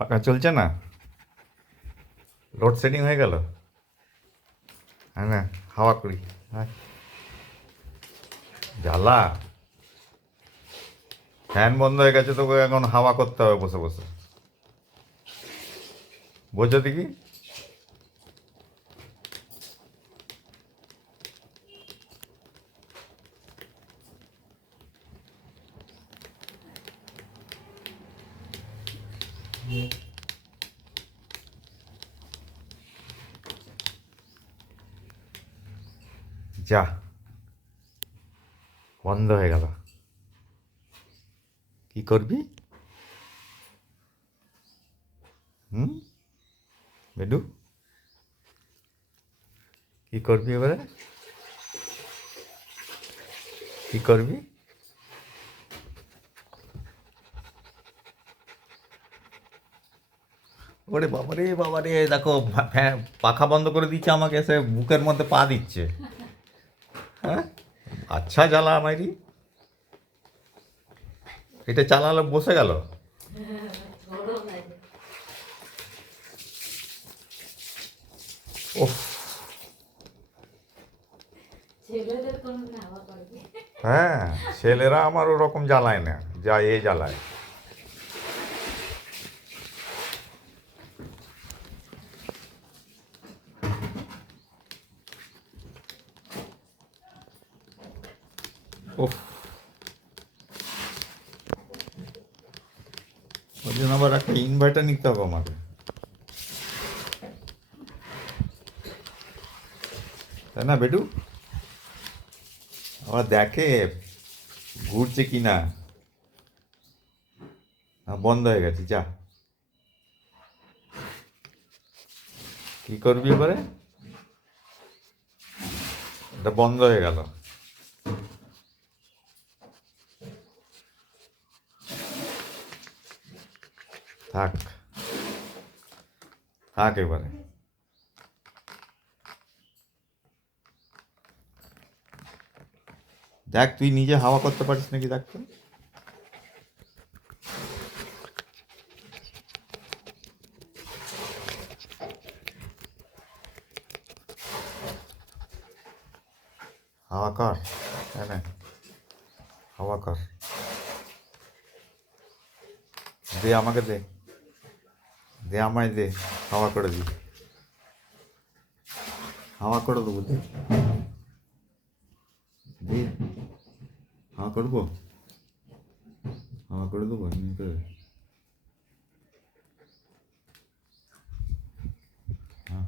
পাখা চলছে না, লোডশেডিং হয়ে গেল। হ্যাঁ না, হাওয়া করি। হ্যাঁ, জ্বালা। ফ্যান বন্ধ হয়ে গেছে, তোকে এখন হাওয়া করতে হবে বসে বসে। বোঝো দেখি। যা, বন্ধ হয়ে গেল। কি করবি? হুম, বেডু, কি করবি এবারে? কি করবি? ওরে বাবারে বাবারে, দেখো পাখা বন্ধ করে দিচ্ছে, আমাকে এসে বুকের মধ্যে পা দিচ্ছে। হ্যাঁ, আচ্ছা জ্বালা আমারই। এটা চালালে বসে গেল। ওহ, হ্যাঁ, ছেলেরা আমার ওরকম জ্বালায় না, যা এ জ্বালায়। ওহ, ওই জন্য আবার একটা ইনভার্টার নিতে হবে আমাকে, তাই না বেটু? আবার দেখে ঘুরছে কি না। বন্ধ হয়ে গেছে, যা। কি করবি এবারে? এটা বন্ধ হয়ে গেল। থাক, থাক এবারে। দেখ তুই নিজে হাওয়া করতে পারিস নাকি, দেখ তো। হাওয়া কর, হ্যাঁ না, হাওয়া কর। দে আমাকে, দে দে, আমায় দে, হাওয়া করে দি। হাওয়া করে দেবো, দে দে। হাওয়া করবো, হাওয়া করে দেবো এমনি করে। হ্যাঁ,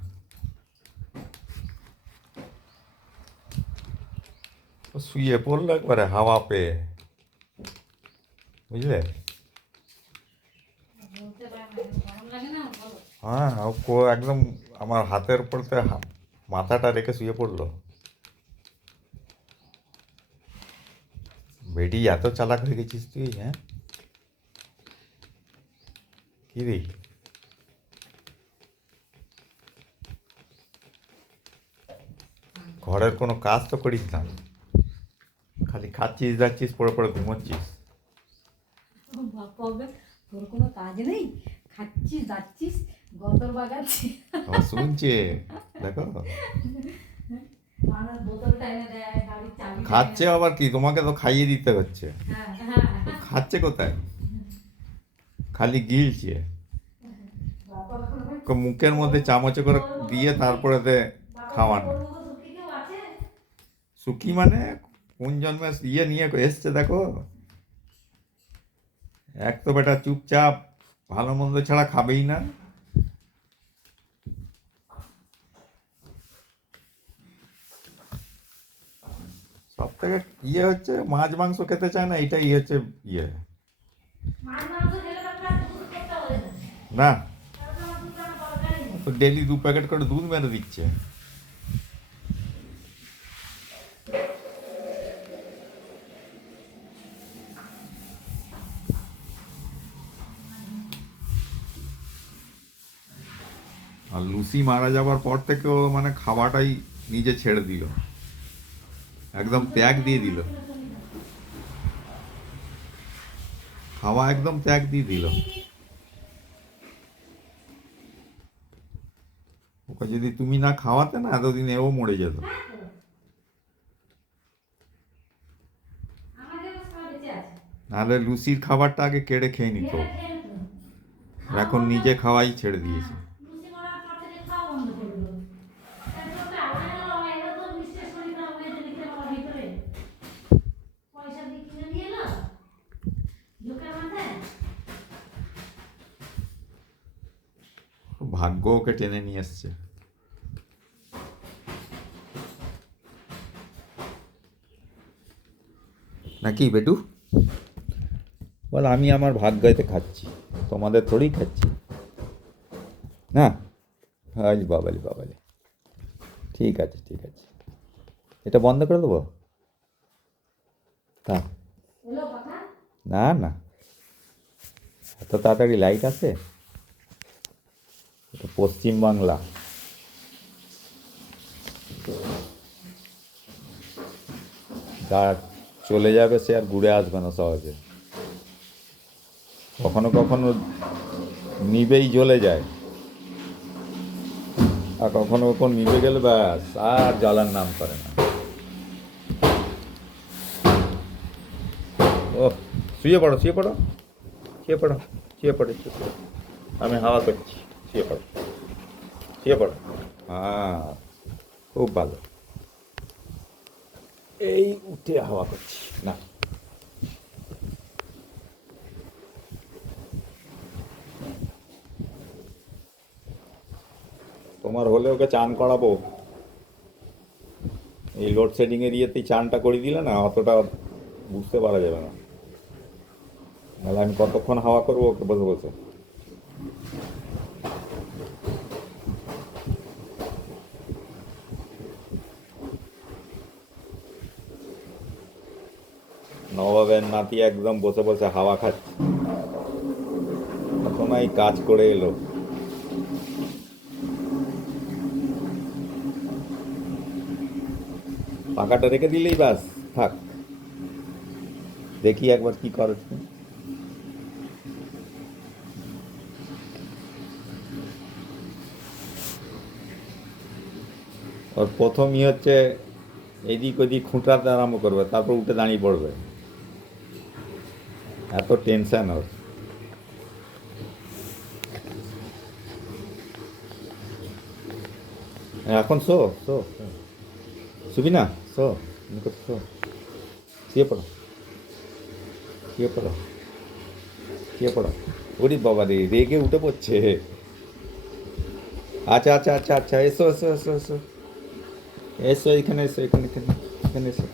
ও শুয়ে পড়লো একবারে হাওয়া পেয়ে, বুঝলে? হ্যাঁ, ও একদম আমার হাতের উপরতে মাথাটা রেখে শুয়ে পড়লো। বেডি, এত চালাক হয়ে গেছিস তুই, হ্যাঁ? কি রে? ঘরের কোনো কাজ তো করিস না, খালি খাচ্ছিস যাচ্ছিস, পড়ে পড়ে ঘুমোচ্ছিস। তোর কোনো কাজ নেই, খাচ্ছিস যাচ্ছিস, গতর বাগাচ্ছিস, আমার শুনছে, দেখো। মানুষ বোতলটা এনে দেয়, গাড়ির চাবিটা এনে খাচ্ছে দেয়। আবার কি, তোমাকে তো খাইয়ে দিতে হচ্ছে। হ্যাঁ হ্যাঁ, তো খাচ্ছে কোথায়? খালি গিলছে। ওকে মুখের মধ্যে চামচে করে দিয়ে তারপরে খাওয়ানো। সুখী মানে কোন জন্মে ইয়ে নিয়ে এসছে দেখো। এক তো বেটা চুপচাপ, ভালো মন্দ ছাড়া খাবেই না। সব থেকে ইয়ে হচ্ছে মাছ মাংস খেতে চায় না, এটাই হচ্ছে ইয়ে। না, তো ডেলি 2 প্যাকেট করে দুধ মেরে দিচ্ছে। আর লুসি মারা যাবার পর থেকে ও মানে খাওয়াটাই নিজে ছেড়ে দিল, একদম ত্যাগ দিয়ে দিল। খাওয়া একদম ত্যাগ দিয়ে দিল। যদি তুমি না খাওয়াতে না এতদিন এও মরে যেত। হ্যাঁ তো। আমাদের তো সব বেঁচে আছে। নাহলে লুচির খাবারটা আগে কেড়ে খেয়ে নিত, খেয়ে খেয়ে নিত। এখন নিজে খাওয়াই ছেড়ে দিয়েছে। লুচি করার পর থেকে খাওয়া বন্ধ করে দিল। তারপর তো আলাদা এরা তো বিশ্বাস করি না ওই যে লিখে আমার ভিতরে পয়সা দিয়ে কিনে নিয়ে এলো ঝোঁকের মাথায়। ভাগ্য ওকে টেনে নিয়ে এসছে। নাকি বেটু বল, আমি আমার ভাগ্যতে খাচ্ছি, তোমাদের থোড়ি খাচ্ছি না। আজ বাবালি বাবালি, ঠিক আছে ঠিক আছে, এটা বন্ধ করে দেবো। তা এলো কথা। না না, এত তাড়াতাড়ি লাইট আসে? এটা পশ্চিমবাংলা, যার চলে যাবে সে আর ঘুরে আসবে না সহজে। কখনো কখনো নিবেই জ্বলে যায়, আর কখনো কখনো নিভে গেলে ব্যাস আর জ্বালার নাম করে না। ও, শুয়ে পড়ো শুয়ে পড়ো শুয়ে পড়ো শুয়ে পড়ো শুয়ে পড়ো, আমি হাওয়া করছি, শুয়ে পড়ো শুয়ে পড়ো। হ্যাঁ, খুব ভালো, এই উঠে হাওয়া করছি না। তোমার হলে ওকে চান করাবো, এই লোডশেডিং এর ইয়েতেই চানটা করে দিলে না অতটা বুঝতে পারা যাবে না। নাহলে আমি কতক্ষণ হাওয়া করবো ওকে বসে বসে। নবাবের নাতি একদম বসে বসে হাওয়া খাচ্ছে, এখন এই কাজ করে এলো। পাখাটা রেখে দিলেই ব্যাস থাক, দেখি একবার কি করে তুমি। ওর প্রথমই হচ্ছে এদিক ওদিক খুঁটাতে আরম্ভ করবে, তারপর উঠে দাঁড়িয়ে পড়বে, এত টেনশন ওর। এখন শো শো, শুবি না, শো শো, শুয়ে পড়ো শুয়ে পড়ো শুয়ে পড়ো। ওরে বাবা রে, রেগে উঠে পড়ছে। আচ্ছা আচ্ছা আচ্ছা আচ্ছা, এসো এসো এসো এসো এসো, এখানে এসো, এখানে এখানে এখানে এসো,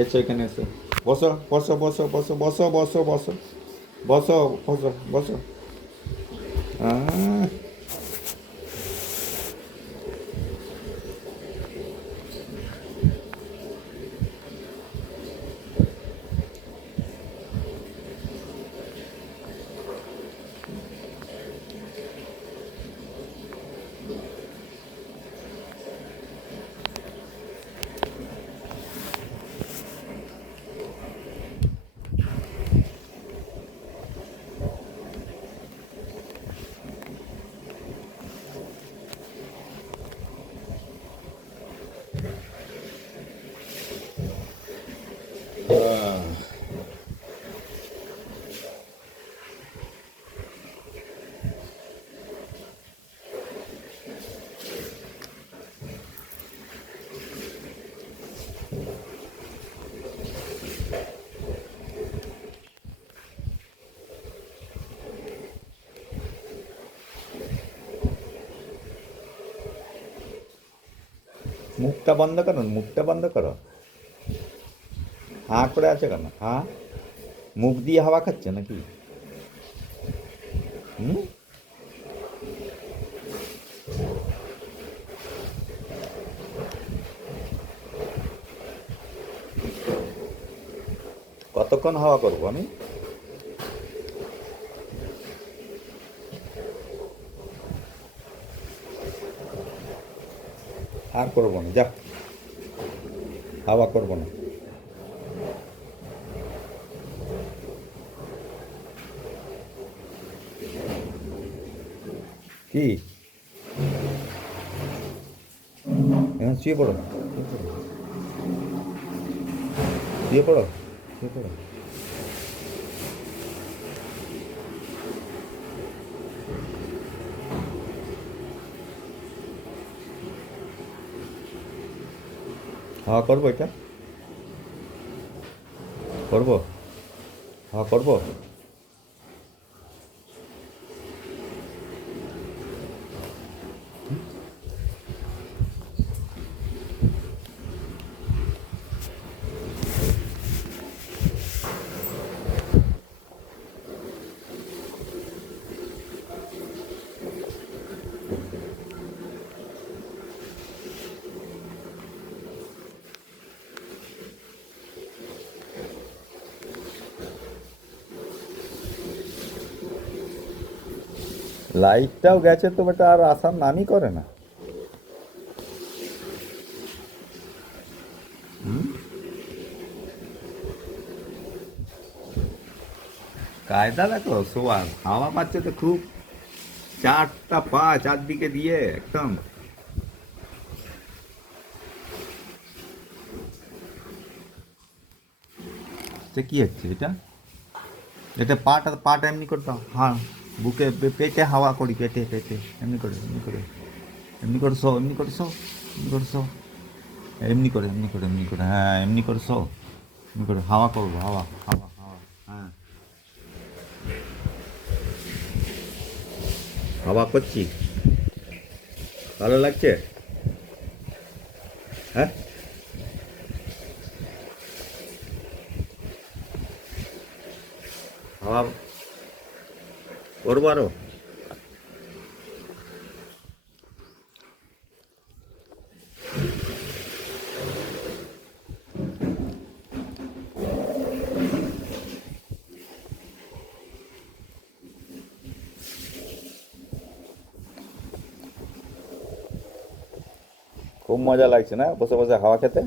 এসো এখানে এসো, বসো বসো বসো বসো বসো বসো বসো বসো বসো বসো। আহ, আহ। মুখটা বন্ধ করো, মুখটা বন্ধ করো, হাঁ করে আছে কেন? হ্যাঁ, মুখ দিয়ে হাওয়া খাচ্ছে নাকি? হুম, কতক্ষণ হাওয়া করবো আমি? আর করবো না, যা, হাওয়া করবো না। কি এখন শুয়ে পড়ো, শুয়ে পড়ো, শুয়ে পড়ো। হাওয়া করবো, এটা করবো, হাওয়া করবো। লাইটটাও গেছে তো বেটা, আর আসার নামই করে না। কায়দা দেখো শোয়ার, হাওয়া পাচ্ছে তো খুব, চারটা পা চারদিকে দিয়ে একদম। সে কি হচ্ছে এটা? এটা পাটা পাটা এমনি করে দাও, হ্যাঁ, বুকে পেটে হাওয়া করি, পেটে পেটে এমনি করে, এমনি করে, এমনি করে শো, এমনি করে শো, এমনি করে শো, এমনি করে, এমনি করে, এমনি করে, হ্যাঁ এমনি করে শো, এমনি করে হাওয়া করবো, হাওয়া হাওয়া হাওয়া, হ্যাঁ হাওয়া করছি, ভালো লাগছে, হ্যাঁ হাওয়া করবো আরো। খুব মজা লাগছে না বসে বসে হাওয়া খেতে?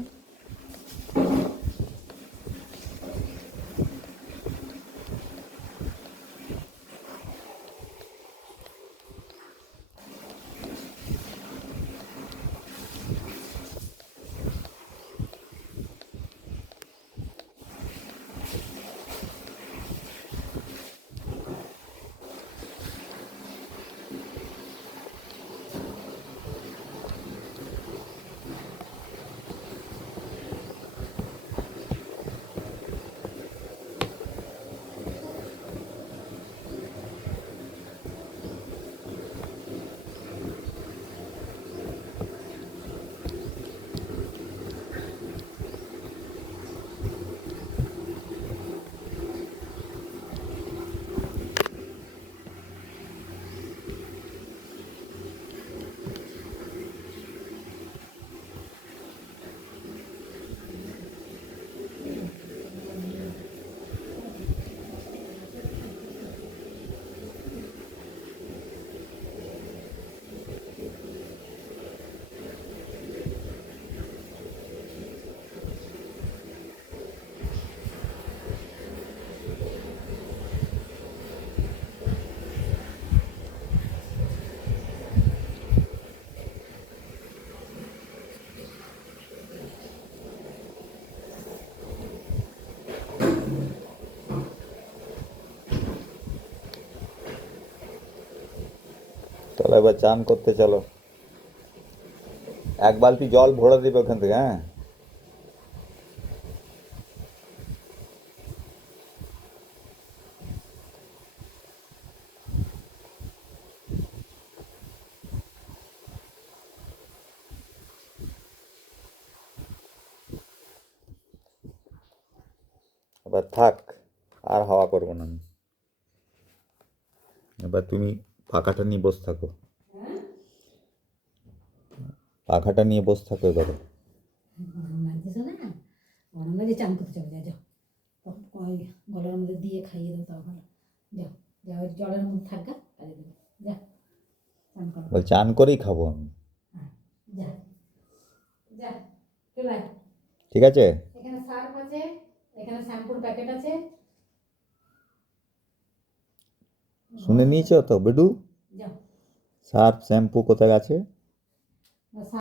চলো এবার চান করতে চলো, এক বালতি জল ভরে দিবে ওখান থেকে, হ্যাঁ এবার থাক, আর হাওয়া করবো না আমি। এবার তুমি পাখাটা নিয়ে বসে থাকো, পাখাটা নিয়ে বসে থাকো এবারে। গরম লাগতেছে না, গরম লাগে, চান করতে যাবে, যাও ওই গলার মধ্যে দিয়ে খাইয়ে দাও, তাও ভালো। যাও যাও, ওই জলের মধ্যে থাকা কাজে দেবে, যা চান করো। বল চান করেই খাবো আমি, হ্যাঁ যা যা, চলে আয়। ঠিক আছে? এখানে সার্ফ আছে, এখানে শ্যাম্পুর প্যাকেট আছে। শুনে নিয়েছো তো বেডু? যাও। সার্ফ শ্যাম্পু কোথায় আছে?